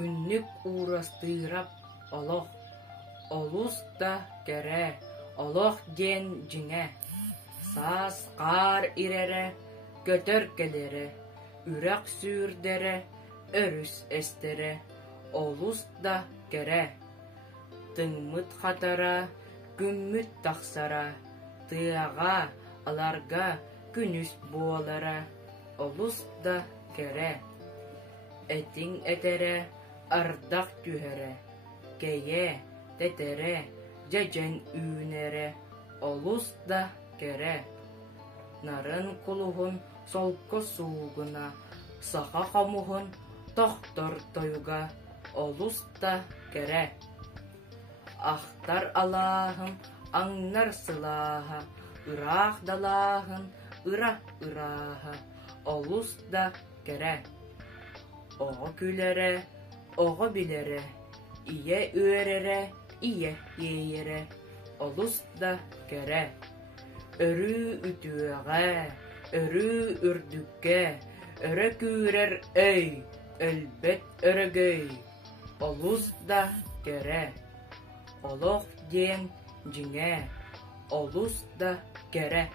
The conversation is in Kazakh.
күннүк уурастыырап олох, олус да кере, олох ден жиңе, саас қар ирере, көтөр келере, үрәк сүүрдере, өрүс эстере, олус да кере, тыңмыт хатара, күммүт тахсара, тыага, аларга күнүс буолара, олус да кере, этиң этере, ардак түһере, кее, тетере, жажен үүнере, олус да кере, нарын кулуһун солко суугуна, саха хамуһун тохтор тойуга, олус да кере, ахтар алааһын аңнар сылааһа, ыраах далааһын ыра ырааһа, олус да кере, оҕо күлере, оҕо билере, ие үөрере, ие иейере, олус да кере, өрүү үтүөҕэ, өрүү үрдүкке, өрө күүрер өй, өлбөт өрөгөй, олус да кере, олох диэн жиңэ, олус да кере.